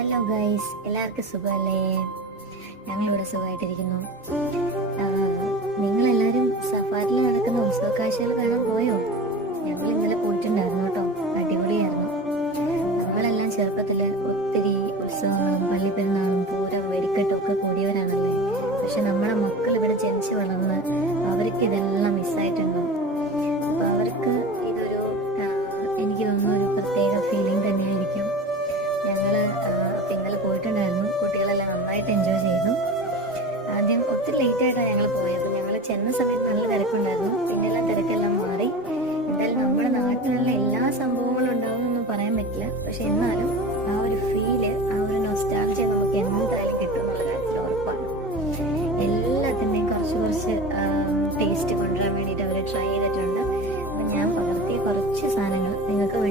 Hello guys, എല്ലാവർക്കും സുഖമല്ലേ? ഞങ്ങളിവിടെ സുഖമായിട്ടിരിക്കുന്നു. നിങ്ങളെല്ലാവരും സഫാരിൽ നടക്കുന്ന ഉത്സവക്കാഴ്ചകൾ കാണാൻ പോയോ? ഞങ്ങൾ ഇന്നലെ പോയിട്ടുണ്ടായിരുന്നു കേട്ടോ. അടിപൊളിയായിരുന്നു. നമ്മളെല്ലാം ചെറുപ്പത്തിൽ ഒത്തിരി ഉത്സവങ്ങളും പള്ളിപ്പെരുന്നാളും പൂരം വെടിക്കെട്ടും ഒക്കെ കൂടിയവരാണല്ലേ. പക്ഷെ നമ്മുടെ മക്കൾ ഇവിടെ ജനിച്ചു വളർന്ന് അവർക്ക് ഇതെല്ലാം മിസ്സായിട്ടുണ്ടോ? അപ്പൊ അവർക്ക് ഇതൊരു എനിക്ക് തോന്നുന്നു ഒരു പ്രത്യേക ഫീലിംഗ് തന്നെയായിരിക്കും. ഞങ്ങള് ഇന്നലെ പോയിട്ടുണ്ടായിരുന്നു. കുട്ടികളെല്ലാം നന്നായിട്ട് എൻജോയ് ചെയ്തു. ആദ്യം ഒത്തിരി ലേറ്റ് ആയിട്ടാണ് ഞങ്ങൾ പോയത്. അപ്പം ഞങ്ങൾ ചെന്ന സമയത്ത് നല്ല തിരക്കുണ്ടായിരുന്നു. പിന്നെ എല്ലാം തിരക്കെല്ലാം മാറി. എന്തായാലും നമ്മുടെ നാട്ടിലുള്ള എല്ലാ സംഭവങ്ങളും ഉണ്ടാവുമെന്നൊന്നും പറയാൻ പറ്റില്ല. പക്ഷെ എന്നാലും ആ ഒരു ഫീല്, ആ ഒരു നൊസ്റ്റാൾജിയ നമുക്ക് എന്തായാലും കിട്ടും എന്നുള്ള കാര്യത്തിൽ ഉറപ്പാണ്. എല്ലാത്തിൻ്റെയും കുറച്ച് ടേസ്റ്റ് കൊണ്ടുവരാൻ വേണ്ടിയിട്ട് അവർ ട്രൈ ചെയ്തിട്ടുണ്ട്. അപ്പം ഞാൻ പകർത്തിയ കുറച്ച് സാധനങ്ങൾ നിങ്ങൾക്ക് വേണ്ടി